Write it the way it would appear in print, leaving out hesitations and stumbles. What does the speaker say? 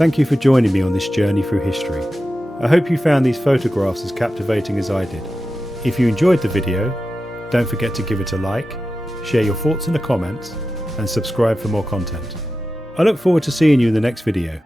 Thank you for joining me on this journey through history. I hope you found these photographs as captivating as I did. If you enjoyed the video, don't forget to give it a like, share your thoughts in the comments, and subscribe for more content. I look forward to seeing you in the next video.